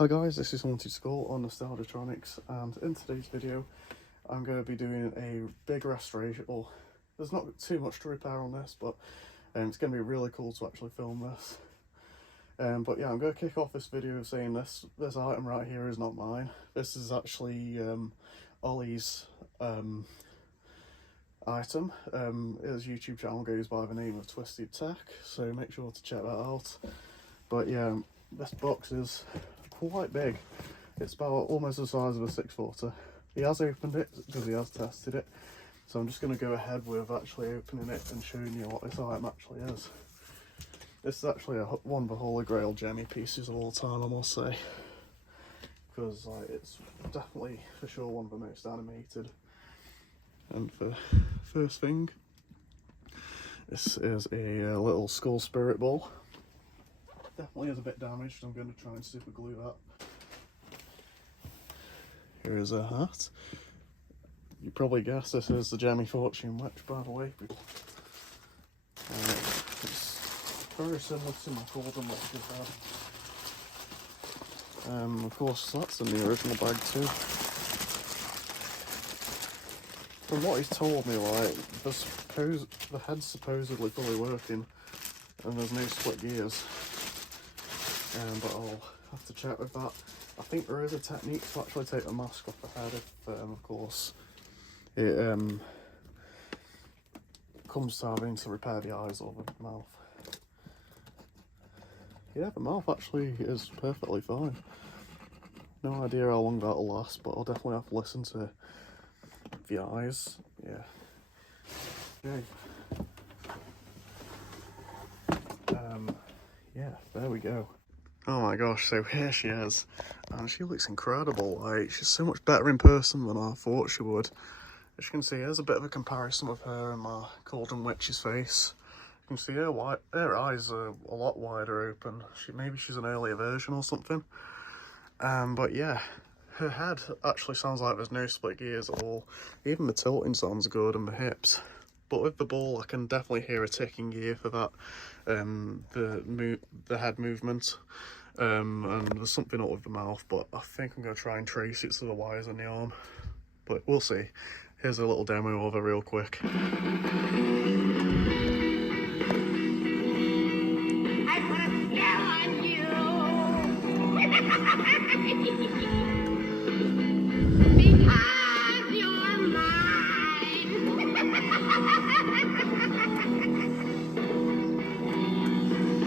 Hi guys, this is Haunted Skull on Nostalgiatronics, and in today's video I'm going to be doing a big restoration. Well, there's not too much to repair on this, but it's going to be really cool to actually film this. But yeah, I'm going to kick off this video saying this item right here is not mine. This is actually Olly's item. His YouTube channel goes by the name of TwistedTech, so make sure to check that out. But yeah, this box is quite big. It's about almost the size of a 6-footer. He has opened it because he has tested it, so I'm just going to go ahead with actually opening it and showing you what this item actually is. This is actually one of the holy grail Gemmy pieces of all time, I must say, because it's definitely for sure one of the most animated. And for first thing, this is a little skull spirit ball. Definitely is a bit damaged. I'm going to try and super glue that. Here is a hat. You probably guessed this is the Gemmy Fortune Witch, by the way. It's very similar to my Golden Witch's head. Of course, that's in the original bag too. From what he's told me, like, the head's supposedly fully working and there's no split gears. But I'll have to check with that. I think there is a technique to actually take the mask off the head if, of course, it comes to having to repair the eyes or the mouth. Yeah, the mouth actually is perfectly fine. No idea how long that'll last, but I'll definitely have to listen to the eyes. Yeah. Okay. Yeah, there we go. Oh my gosh, so here she is, and she looks incredible. Like, she's so much better in person than I thought she would. As you can see, here's a bit of a comparison of her and my Golden Witch's face. You can see her eyes are a lot wider open. Maybe she's an earlier version or something. But yeah, her head actually sounds like there's no split gears at all. Even the tilting sounds good, and the hips. But with the ball, I can definitely hear a ticking gear for that, the head movement. And there's something up with the mouth, but I think I'm going to try and trace it to the wires on the arm. But we'll see. Here's a little demo of it real quick. I put a spell on you! Because you're mine!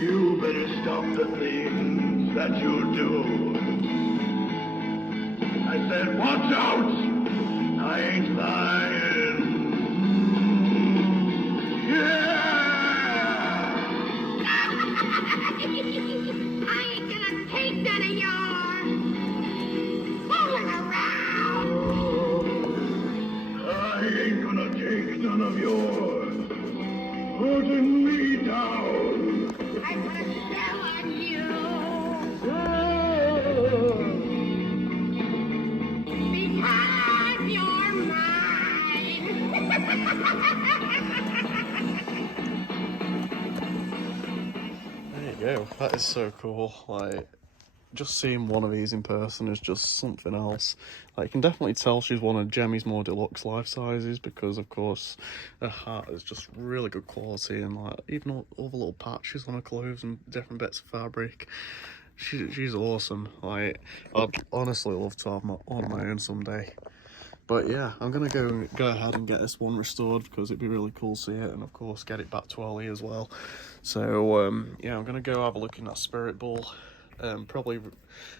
You better stop the things that you do. I said, watch out! I ain't lying. Yeah! I ain't gonna take none of your fooling around! I ain't gonna take none of yours putting me down. I put a spell on you! Because you're mine! There you go. That is so cool. Like, just seeing one of these in person is just something else. Like, you can definitely tell she's one of Gemmy's more deluxe life sizes because, of course, her hat is just really good quality, and like even all the little patches on her clothes and different bits of fabric. She's awesome. Like, I'd honestly love to have on my own someday. But yeah, I'm gonna go ahead and get this one restored because it'd be really cool to see it, and of course get it back to Olly as well. So yeah, I'm gonna go have a look in that spirit ball. Probably,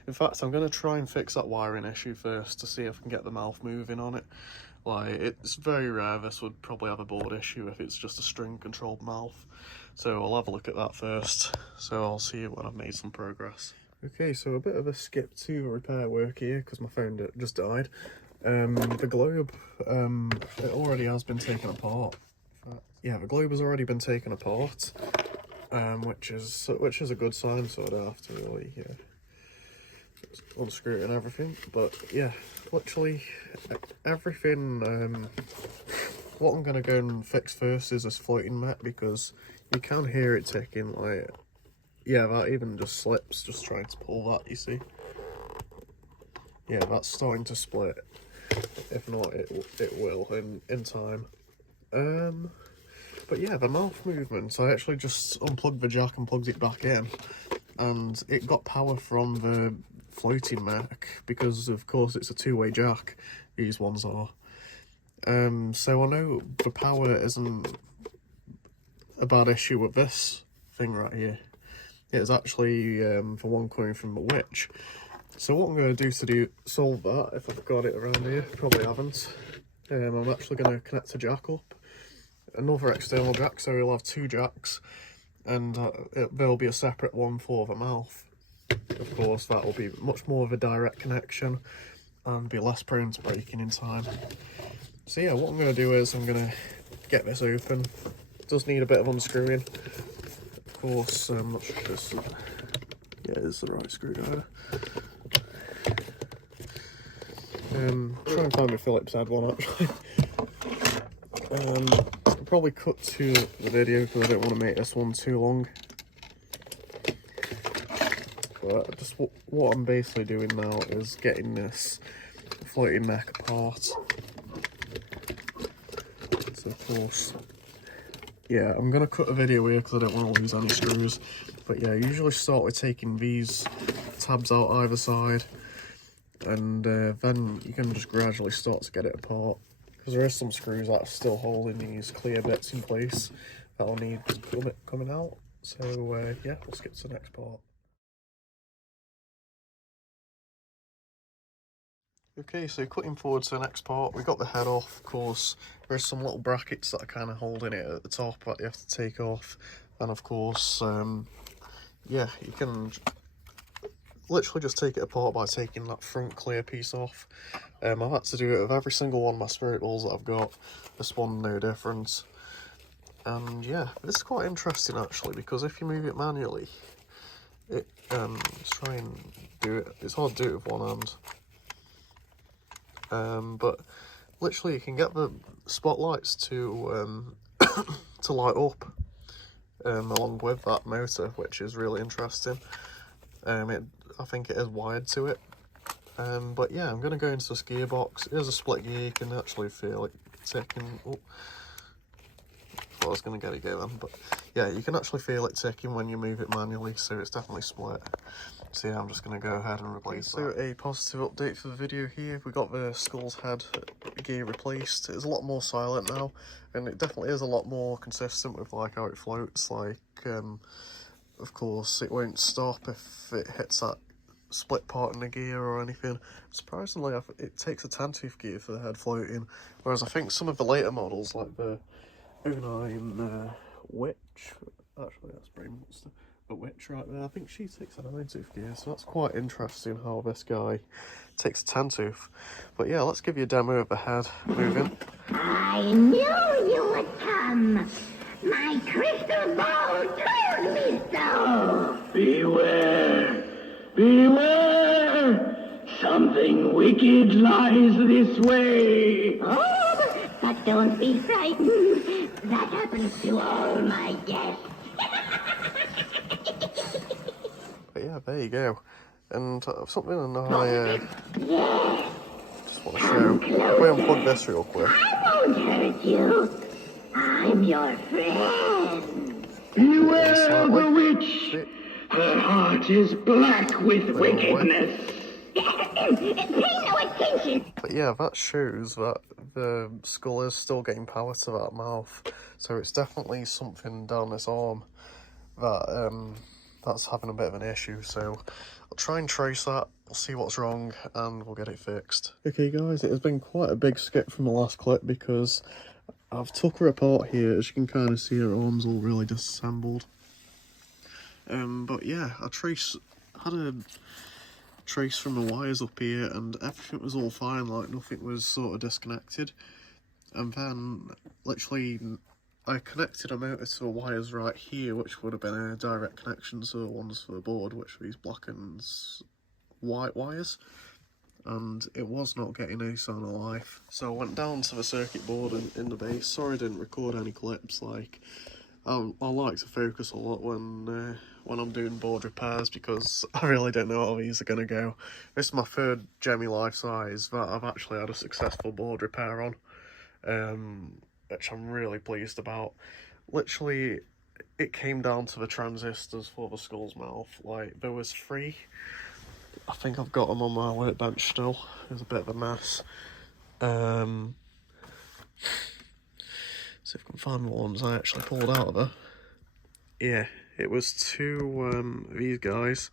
in fact, I'm gonna try and fix that wiring issue first to see if I can get the mouth moving on it. Like, it's very rare this would probably have a board issue if it's just a string controlled mouth. So I'll have a look at that first. So I'll see you when I've made some progress. Okay, so a bit of a skip to repair work here because my phone just died. The globe, it already has been taken apart. Yeah, the globe has already been taken apart, which is a good sign, so I don't have to really unscrew it and everything. But yeah, literally everything. What I'm gonna go and fix first is this floating mat because you can hear it ticking. Like, yeah, that even just slips just trying to pull that. You see. yeah, that's starting to split. If not, it will in time. But yeah, the mouth movements, I actually just unplugged the jack and plugged it back in, and it got power from the floating mech, because of course it's a two-way jack, these ones are. So I know the power isn't a bad issue with this thing right here. It's actually the one coming from the Witch. So what I'm going to do solve that, if I've got it around here, probably haven't. I'm actually going to connect a jack up, another external jack, so we'll have two jacks, and there'll be a separate one for the mouth. Of course, that will be much more of a direct connection and be less prone to breaking in time. So yeah, what I'm going to do is I'm going to get this open. It does need a bit of unscrewing. Of course, I'm not sure if this, yeah, it's the right screwdriver. Try and find a Phillips head one actually. I'll probably cut to the video because I don't want to make this one too long. But just what I'm basically doing now is getting this floating mech apart. So of course, yeah, I'm going to cut a video here because I don't want to lose any screws. But yeah, I usually start with taking these tabs out either side, and then you can just gradually start to get it apart. Because there is some screws that are still holding these clear bits in place that I'll need coming out. So yeah, let's get to the next part. Okay, so cutting forward to the next part, we got the head off. Of course, there's some little brackets that are kind of holding it at the top that you have to take off. And of course, yeah, you can literally just take it apart by taking that front clear piece off. I've had to do it with every single one of my spirit balls that I've got. This one, no difference. And yeah, this is quite interesting actually, because if you move it manually, let's try and do it. It's hard to do it with one hand. But literally you can get the spotlights to to light up along with that motor, which is really interesting. I think it is wired to it. But yeah, I'm going to go into this gearbox. It is a split gear, you can actually feel it ticking. Oh, I was going to get it going, but yeah, you can actually feel it ticking when you move it manually, so it's definitely split. So yeah, I'm just going to go ahead and replace that. So a positive update for the video here, we got the skull's head gear replaced. It's a lot more silent now, and it definitely is a lot more consistent with like how it floats. Like, of course, it won't stop if it hits that split part in the gear or anything. Surprisingly, it takes a 10-tooth gear for the head floating, whereas I think some of the later models, like the 09 Witch, actually that's Brain Monster, but Witch right there, I think she takes a 9-tooth gear, so that's quite interesting how this guy takes a 10-tooth. But yeah, let's give you a demo of the head moving. I knew you would come. My crystal ball told me so. Beware! Beware! Something wicked lies this way. Oh, but don't be frightened. That happens to all my guests. But yeah, there you go. And something I just want to show. If we unplug this real quick. I won't hurt you. I'm your friend. Beware the witch! Her heart is black with wickedness. Pay no attention. But yeah, that shows that the skull is still getting power to that mouth. So it's definitely something down this arm that that's having a bit of an issue. So I'll try and trace that, we'll see what's wrong, and we'll get it fixed. Okay guys, it has been quite a big skip from the last clip because I've took her apart here. As you can kind of see, her arm's all really disassembled. But yeah, had a trace from the wires up here, and everything was all fine, like nothing was sort of disconnected. And then literally I connected a motor to the wires right here, which would have been a direct connection to the ones for the board, which are these black and white wires, and it was not getting any sign of life. So I went down to the circuit board in the base. Sorry I didn't record any clips. Like, I like to focus a lot when when I'm doing board repairs because I really don't know how these are going to go. This is my third Gemmy life size that I've actually had a successful board repair on, which I'm really pleased about. Literally, it came down to the transistors for the skull's mouth. Like, there was 3. I think I've got them on my workbench still. It was a bit of a mess. See if I can find the ones I actually pulled out of her. Yeah, it was 2 these guys,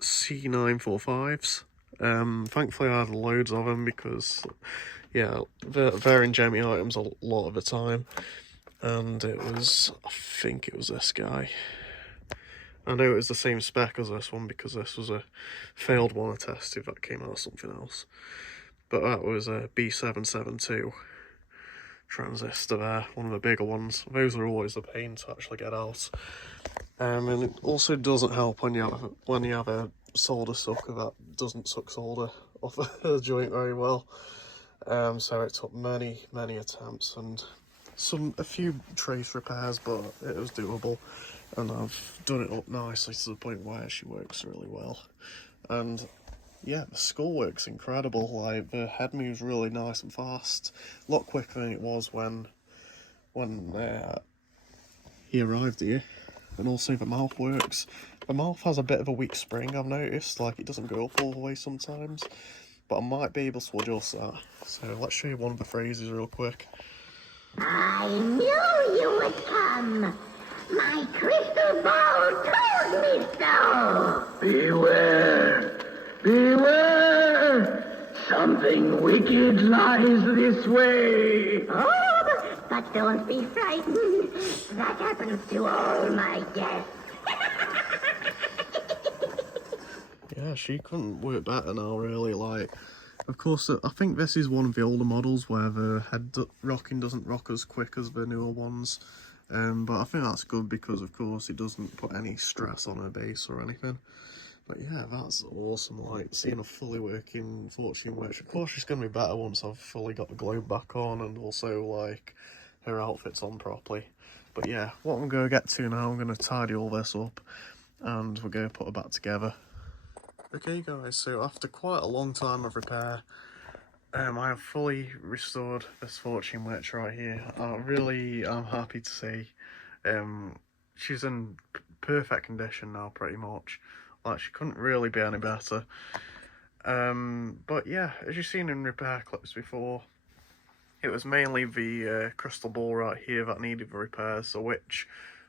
C945s. Thankfully I had loads of them because, yeah, they're in Gemmy items a lot of the time. And it was, I think it was this guy. I know it was the same spec as this one because this was a failed one I tested that came out something else. But that was a B772 transistor there, one of the bigger ones. Those are always a pain to actually get out. And it also doesn't help when you have a solder sucker that doesn't suck solder off the joint very well. So it took many attempts and a few trace repairs, but it was doable. And I've done it up nicely to the point where she works really well. And yeah, the skull works incredible. Like, the head moves really nice and fast, a lot quicker than it was when he arrived here. And also the mouth works. The mouth has a bit of a weak spring, I've noticed. Like, it doesn't go up all the way sometimes, but I might be able to adjust that. So let's show you one of the phrases real quick. I knew you would come. My crystal ball told me so. Beware! Beware! Something wicked lies this way. Oh, but don't be frightened. That happens to all my guests. Yeah, she couldn't work better now, really. Like, of course, I think this is one of the older models where the head rocking doesn't rock as quick as the newer ones. But I think that's good because, of course, it doesn't put any stress on her base or anything. But yeah, that's awesome, like, seeing a fully working Fortune Witch. Of course, she's going to be better once I've fully got the globe back on and also, like, her outfit's on properly. But yeah, what I'm going to get to now, I'm going to tidy all this up and we're going to put her back together. Okay guys, so after quite a long time of repair, I have fully restored this Fortune Witch right here. I really am happy to see she's in perfect condition now, pretty much. Like, she couldn't really be any better. But yeah, as you've seen in repair clips before, it was mainly the crystal ball right here that needed the repairs, so which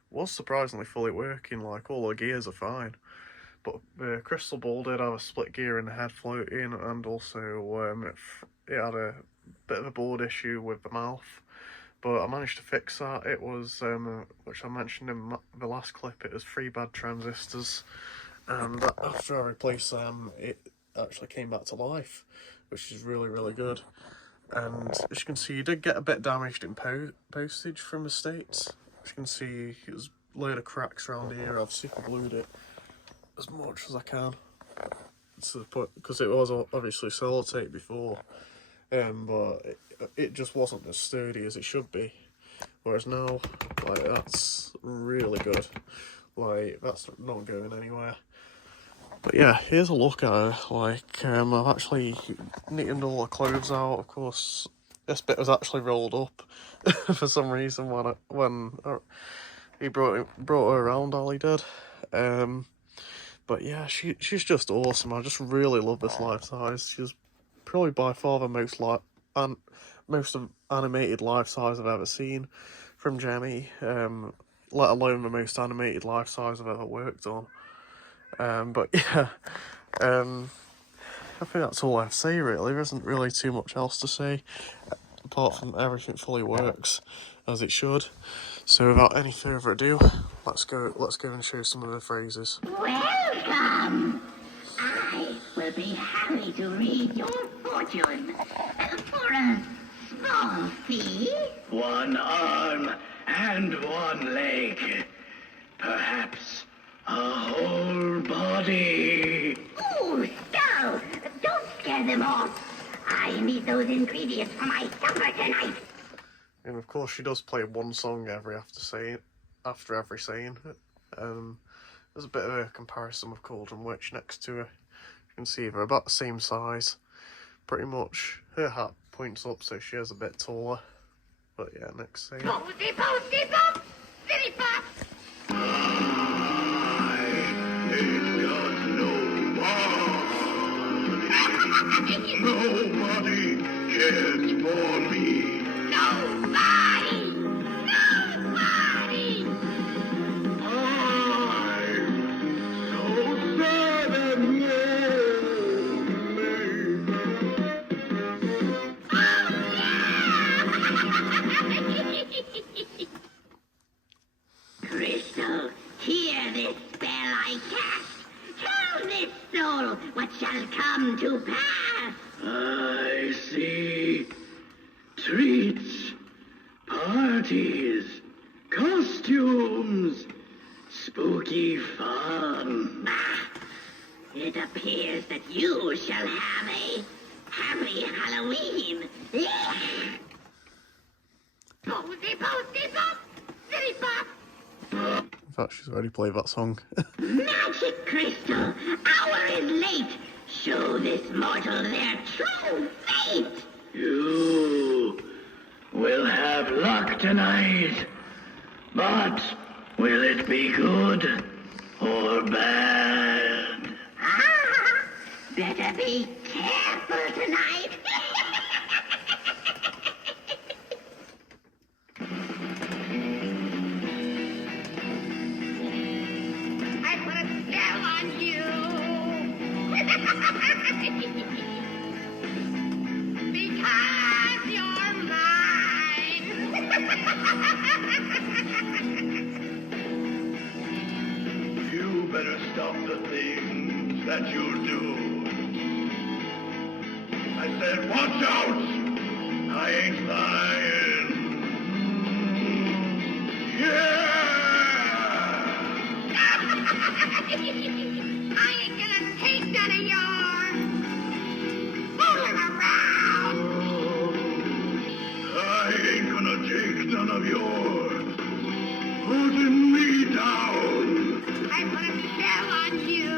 was surprisingly fully working. Like, all the gears are fine. But the crystal ball did have a split gear in the head floating, and also it had a bit of a board issue with the mouth. But I managed to fix that. It was, which I mentioned in the last clip, it was 3 bad transistors. And after I replaced them, it actually came back to life, which is really good. And as you can see, you did get a bit damaged in postage from the States. As you can see, there's a load of cracks around here. I've super glued it as much as I can to the point, because it was obviously sellotape before, but it just wasn't as sturdy as it should be. Whereas now, like, that's really good. Like, that's not going anywhere. But yeah, here's a look at her. Like, I've actually neatened all the clothes out. Of course, this bit was actually rolled up for some reason when he brought her around. Olly did. But yeah, she's just awesome. I just really love this life size. She's probably by far the most animated life size I've ever seen from Gemmy. Let alone the most animated life size I've ever worked on. But yeah, I think that's all I have to say really. There isn't really too much else to say, apart from everything fully works as it should. So without any further ado, let's go and show some of the phrases. Welcome. I will be happy to read your fortune for a small fee. 1 arm and 1 leg. Perhaps a whole body. Ooh, Skull, don't scare them off. I need those ingredients for my supper tonight. And of course she does play one song after every saying. There's a bit of a comparison with Cauldron Witch next to her. You can see they're about the same size. Pretty much. Her hat points up, so she is a bit taller. But yeah, next scene. Posty, posty, pop! City pop! I ain't got nobody. Nobody cares for me. Nobody! Nobody! I'm so sad and lonely. Crystal, hear this spell I cast. Tell this soul what shall come to pass. I see treats, parties, costumes, spooky fun. It appears that you shall have a happy Halloween. Posty, posty, pop! City pop! In fact, she's already played that song. Magic crystal, hour is late. Show this mortal their true fate. You will have luck tonight, but will it be good or bad? Better be careful tonight. I put a spell on you. Because you're mine. You better stop the things that you do. I said, watch out! I ain't lying. Yeah! I ain't gonna take none of your fooling around. I ain't gonna take none of yours putting me down. I put a spell on you.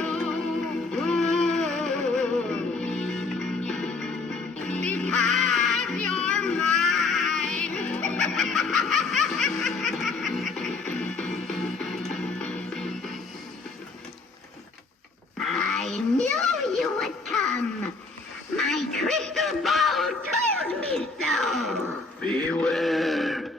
Because you're mine. I knew you would come. My crystal ball told me so. Beware!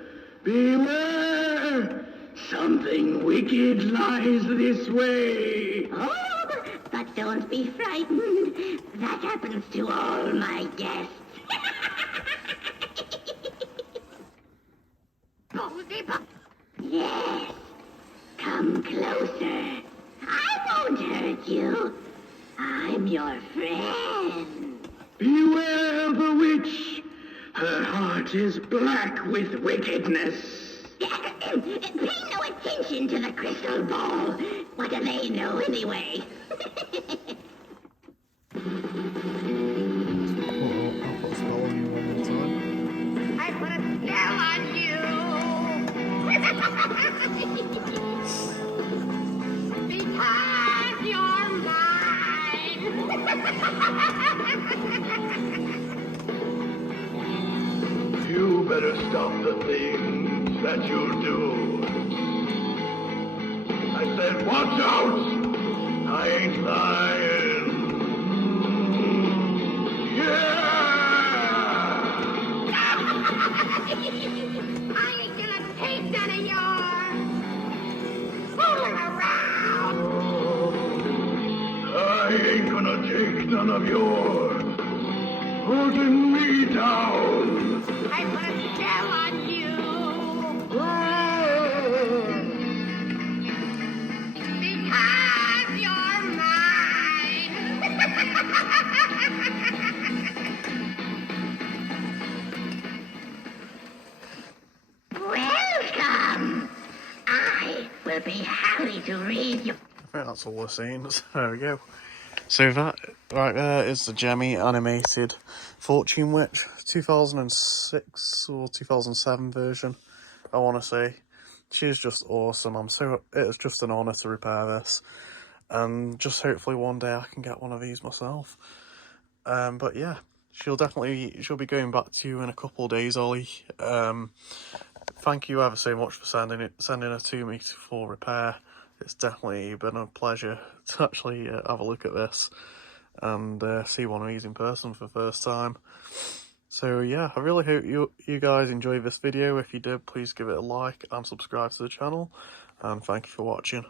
Beware! Something wicked lies this way. Oh, but don't be frightened. That happens to all my guests. Posy pop. Yes. Come closer. I won't hurt you. I'm your friend. Beware the witch! Her heart is black with wickedness. Pay no attention to the crystal ball. What do they know anyway? I'll put a spell on you one more time. I put a spell on you. Because you're mine. You better stop the things that you do. I said, watch out! I ain't lying. Yeah! I ain't gonna take none of your fooling around. I ain't gonna take none of yours putting me down. I put a spell on you. Because you're mine. Welcome. I will be happy to read your... I think that's all the scenes. There we go. So that right there is the Gemmy animated Fortune Witch, 2006 or 2007 version, I want to say. she's just awesome. It's just an honour to repair this, and just hopefully one day I can get one of these myself. But yeah, she'll be going back to you in a couple of days, Ollie. Thank you ever so much for sending her to me for repair. It's definitely been a pleasure to actually have a look at this and see one of these in person for the first time. So yeah, I really hope you guys enjoyed this video. If you did, please give it a like and subscribe to the channel, and thank you for watching.